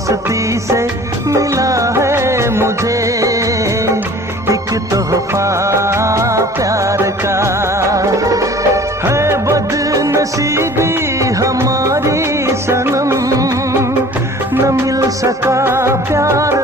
दोस्ती से मिला है मुझे एक तोहफा प्यार का। है बदनसीबी हमारी सनम, न मिल सका प्यार